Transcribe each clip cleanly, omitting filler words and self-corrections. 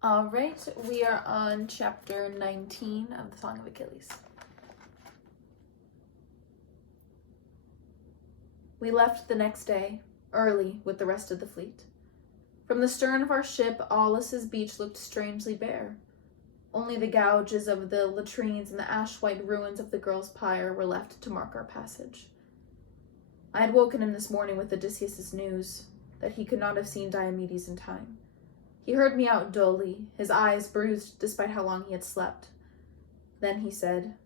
All right, we are on chapter 19 of the Song of Achilles. We left the next day, early with the rest of the fleet. From the stern of our ship, Aulus's beach looked strangely bare. Only the gouges of the latrines and the ash-white ruins of the girls' pyre were left to mark our passage. I had woken him this morning with Odysseus' news that he could not have seen Diomedes in time. He heard me out dully, his eyes bruised despite how long he had slept. Then he said,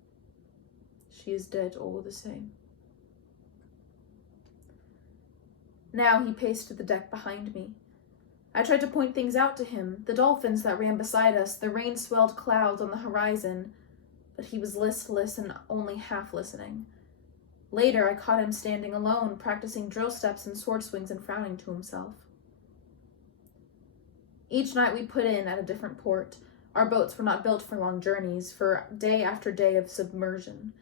"She is dead all the same." Now he paced to the deck behind me. I tried to point things out to him, the dolphins that ran beside us, the rain-swelled clouds on the horizon, but he was listless and only half listening. Later, I caught him standing alone, practicing drill steps and sword swings and frowning to himself. Each night we put in at a different port. Our boats were not built for long journeys, for day after day of submersion.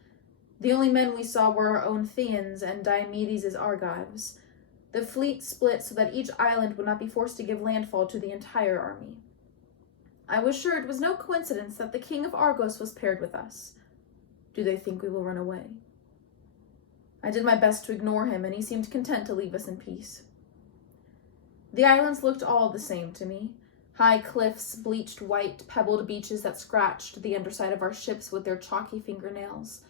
The only men we saw were our own Theans and Diomedes' Argives. The fleet split so that each island would not be forced to give landfall to the entire army. I was sure it was no coincidence that the king of Argos was paired with us. Do they think we will run away? I did my best to ignore him, and he seemed content to leave us in peace. The islands looked all the same to me. High cliffs, bleached white, pebbled beaches that scratched the underside of our ships with their chalky fingernails.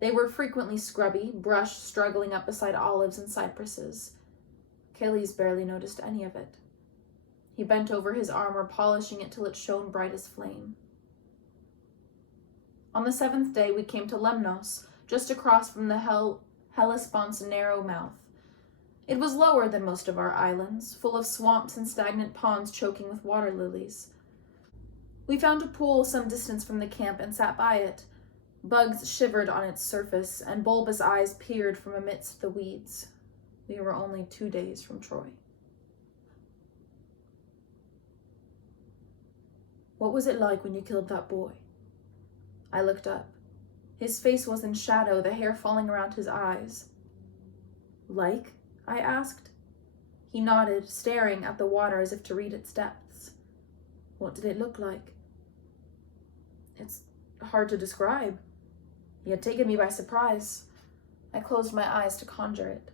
They were frequently scrubby, brush struggling up beside olives and cypresses. Achilles barely noticed any of it. He bent over his armor, polishing it till it shone bright as flame. On the 7th day, we came to Lemnos, just across from the Hellespont's narrow mouth. It was lower than most of our islands, full of swamps and stagnant ponds choking with water lilies. We found a pool some distance from the camp and sat by it. Bugs shivered on its surface, and bulbous eyes peered from amidst the weeds. We were only 2 days from Troy. "What was it like when you killed that boy?" I looked up. His face was in shadow, the hair falling around his eyes. "Like?" I asked. He nodded, staring at the water as if to read its depths. "What did it look like?" "It's hard to describe. He had taken me by surprise." I closed my eyes to conjure it.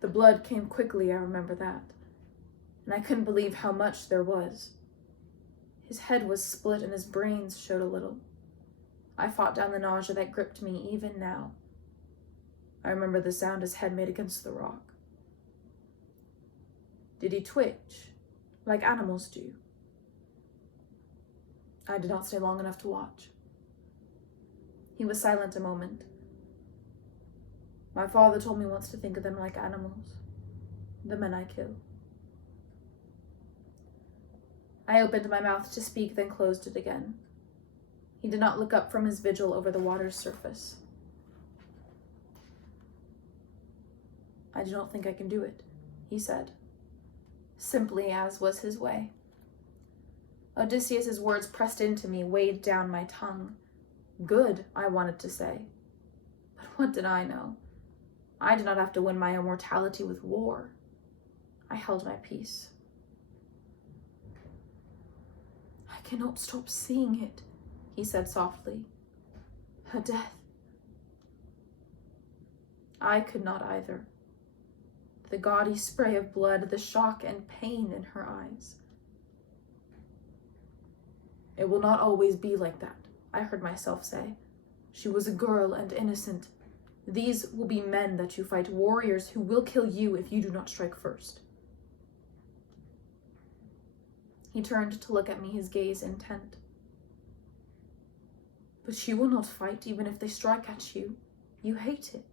The blood came quickly, I remember that, and I couldn't believe how much there was. His head was split and his brains showed a little. I fought down the nausea that gripped me even now. I remember the sound his head made against the rock. "Did he twitch, like animals do?" I did not stay long enough to watch. He was silent a moment. "My father told me once to think of them like animals, the men I kill." I opened my mouth to speak, then closed it again. He did not look up from his vigil over the water's surface. "I do not think I can do it," he said, simply as was his way. Odysseus' words pressed into me, weighed down my tongue. Good, I wanted to say. But what did I know? I did not have to win my immortality with war. I held my peace. "I cannot stop seeing it," he said softly. "Her death." I could not either. The gaudy spray of blood, the shock and pain in her eyes. "It will not always be like that," I heard myself say. "She was a girl and innocent. These will be men that you fight, warriors who will kill you if you do not strike first." He turned to look at me, his gaze intent. "But she will not fight even if they strike at you. You hate it."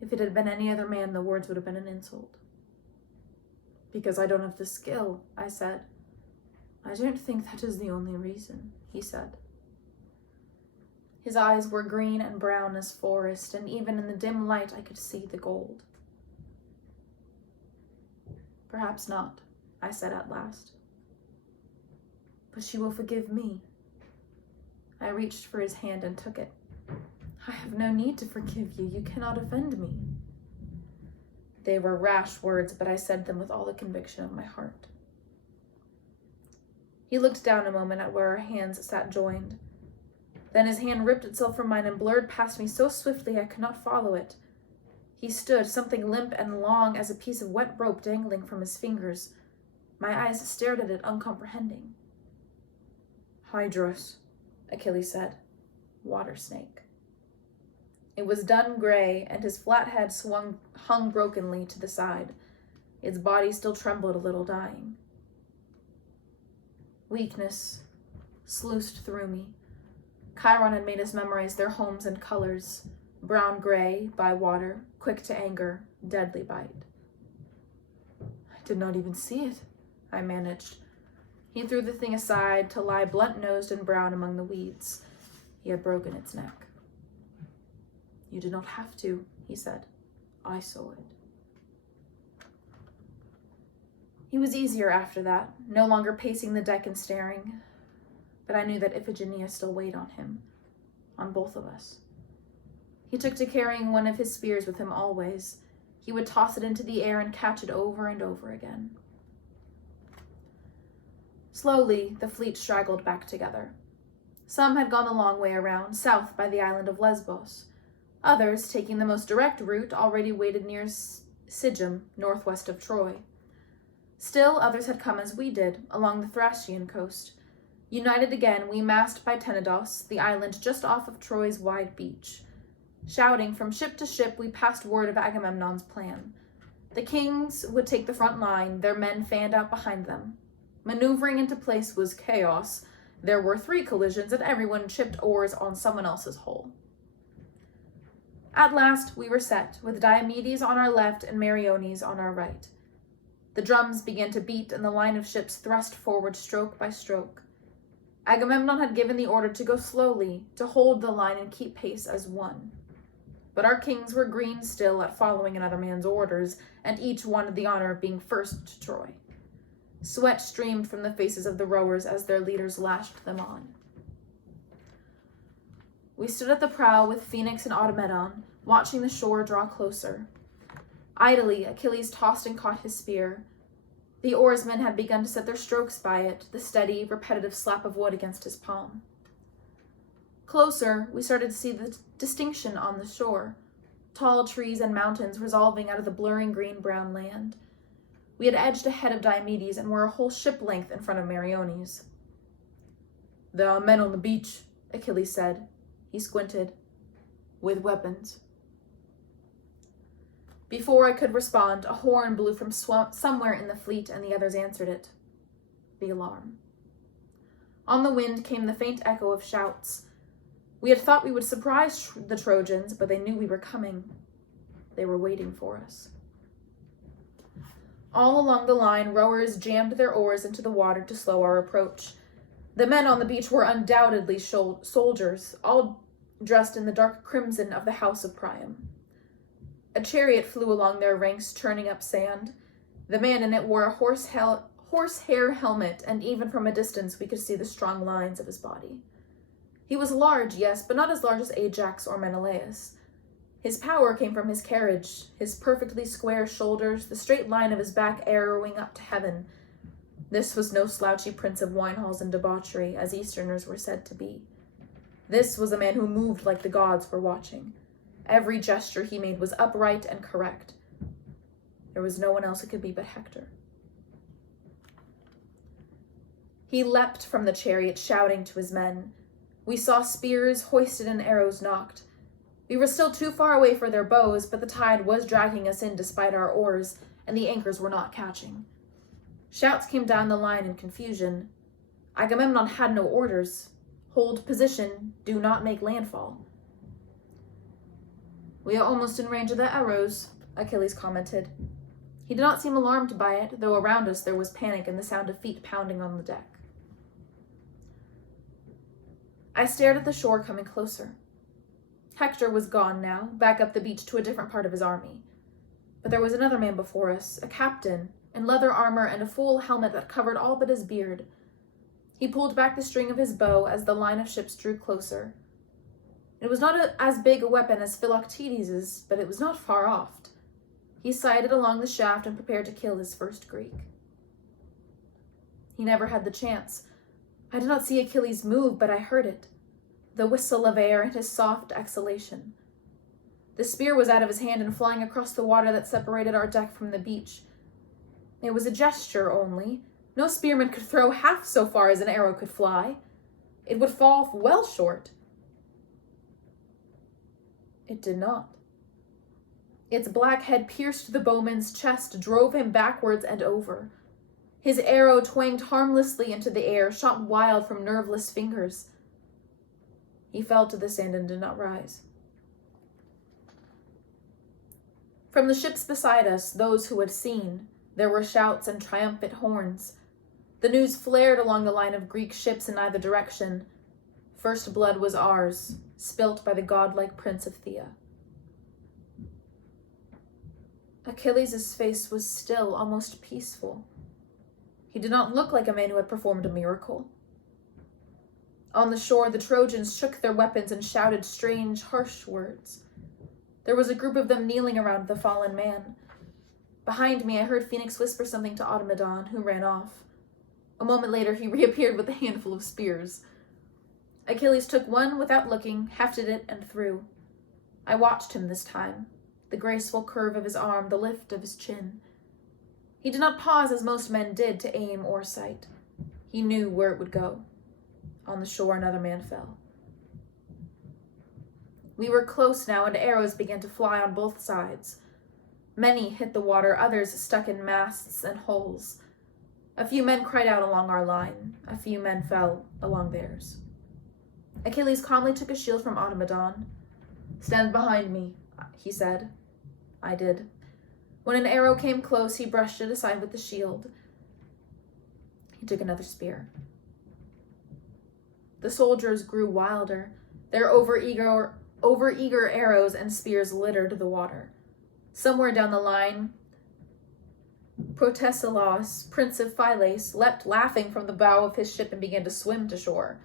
If it had been any other man, the words would have been an insult. "Because I don't have the skill," I said. "I don't think that is the only reason," he said. His eyes were green and brown as forest, and even in the dim light I could see the gold. "Perhaps not," I said at last. "But she will forgive me." I reached for his hand and took it. "I have no need to forgive you. You cannot offend me." They were rash words, but I said them with all the conviction of my heart. He looked down a moment at where our hands sat joined. Then his hand ripped itself from mine and blurred past me so swiftly I could not follow it. He stood, something limp and long as a piece of wet rope dangling from his fingers. My eyes stared at it, uncomprehending. Hydros, Achilles said. Water snake. It was dun gray, and his flat head hung brokenly to the side. Its body still trembled a little, dying. Weakness sluiced through me. Chiron had made us memorize their homes and colors. Brown-gray, by water, quick to anger, deadly bite. I did not even see it, I managed. He threw the thing aside to lie blunt-nosed and brown among the weeds. He had broken its neck. You did not have to, he said. I saw it. He was easier after that, no longer pacing the deck and staring. But I knew that Iphigenia still weighed on him, on both of us. He took to carrying one of his spears with him always. He would toss it into the air and catch it over and over again. Slowly, the fleet straggled back together. Some had gone the long way around, south by the island of Lesbos. Others, taking the most direct route, already waited near Sigym, northwest of Troy. Still, others had come as we did, along the Thracian coast. United again, we massed by Tenedos, the island just off of Troy's wide beach. Shouting from ship to ship, we passed word of Agamemnon's plan. The kings would take the front line, their men fanned out behind them. Maneuvering into place was chaos. There were 3 collisions, and everyone chipped oars on someone else's hull. At last, we were set, with Diomedes on our left and Meriones on our right. The drums began to beat, and the line of ships thrust forward stroke by stroke. Agamemnon had given the order to go slowly, to hold the line and keep pace as one. But our kings were green still at following another man's orders, and each wanted the honor of being first to Troy. Sweat streamed from the faces of the rowers as their leaders lashed them on. We stood at the prow with Phoenix and Automedon, watching the shore draw closer. Idly, Achilles tossed and caught his spear. The oarsmen had begun to set their strokes by it, the steady, repetitive slap of wood against his palm. Closer, we started to see the distinction on the shore, tall trees and mountains resolving out of the blurring green-brown land. We had edged ahead of Diomedes and were a whole ship length in front of Meriones. There are men on the beach, Achilles said. He squinted. With weapons. Before I could respond, a horn blew from somewhere in the fleet, and the others answered it. The alarm. On the wind came the faint echo of shouts. We had thought we would surprise the Trojans, but they knew we were coming. They were waiting for us. All along the line, rowers jammed their oars into the water to slow our approach. The men on the beach were undoubtedly soldiers, all dressed in the dark crimson of the House of Priam. A chariot flew along their ranks, churning up sand. The man in it wore a horsehair helmet, and even from a distance we could see the strong lines of his body. He was large, yes, but not as large as Ajax or Menelaus. His power came from his carriage, his perfectly square shoulders, the straight line of his back arrowing up to heaven. This was no slouchy prince of wine halls and debauchery, as Easterners were said to be. This was a man who moved like the gods were watching. Every gesture he made was upright and correct. There was no one else it could be but Hector. He leapt from the chariot, shouting to his men. We saw spears hoisted and arrows knocked. We were still too far away for their bows, but the tide was dragging us in despite our oars, and the anchors were not catching. Shouts came down the line in confusion. Agamemnon had no orders. Hold position, do not make landfall. We are almost in range of their arrows, Achilles commented. He did not seem alarmed by it, though around us there was panic and the sound of feet pounding on the deck. I stared at the shore coming closer. Hector was gone now, back up the beach to a different part of his army. But there was another man before us, a captain, in leather armor and a full helmet that covered all but his beard. He pulled back the string of his bow as the line of ships drew closer. It was not as big a weapon as Philoctetes's, but it was not far off. He sighted along the shaft and prepared to kill his first Greek. He never had the chance. I did not see Achilles move, but I heard it, the whistle of air and his soft exhalation. The spear was out of his hand and flying across the water that separated our deck from the beach. It was a gesture only. No spearman could throw half so far as an arrow could fly. It would fall well short. It did not. Its black head pierced the bowman's chest, drove him backwards and over. His arrow twanged harmlessly into the air, shot wild from nerveless fingers. He fell to the sand and did not rise. From the ships beside us, those who had seen, there were shouts and triumphant horns. The news flared along the line of Greek ships in either direction. First blood was ours, spilt by the godlike prince of Thea. Achilles' face was still, almost peaceful. He did not look like a man who had performed a miracle. On the shore, the Trojans shook their weapons and shouted strange, harsh words. There was a group of them kneeling around the fallen man. Behind me, I heard Phoenix whisper something to Automedon, who ran off. A moment later, he reappeared with a handful of spears. Achilles took one without looking, hefted it, and threw. I watched him this time, the graceful curve of his arm, the lift of his chin. He did not pause as most men did to aim or sight. He knew where it would go. On the shore, another man fell. We were close now, and arrows began to fly on both sides. Many hit the water, others stuck in masts and holes. A few men cried out along our line. A few men fell along theirs. Achilles calmly took a shield from Automedon. "Stand behind me," he said. I did. When an arrow came close, he brushed it aside with the shield. He took another spear. The soldiers grew wilder. Their overeager arrows and spears littered the water. Somewhere down the line, Protesilaus, prince of Phylace, leapt laughing from the bow of his ship and began to swim to shore.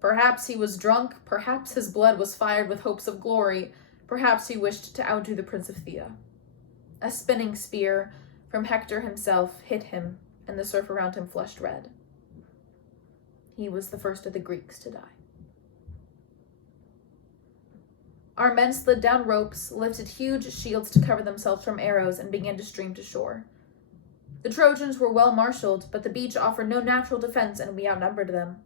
Perhaps he was drunk, perhaps his blood was fired with hopes of glory, perhaps he wished to outdo the prince of Thea. A spinning spear from Hector himself hit him, and the surf around him flushed red. He was the first of the Greeks to die. Our men slid down ropes, lifted huge shields to cover themselves from arrows, and began to stream to shore. The Trojans were well marshaled, but the beach offered no natural defense, and we outnumbered them.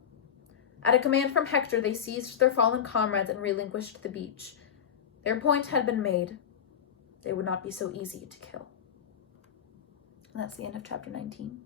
At a command from Hector, they seized their fallen comrades and relinquished the beach. Their point had been made. They would not be so easy to kill. And that's the end of chapter 19.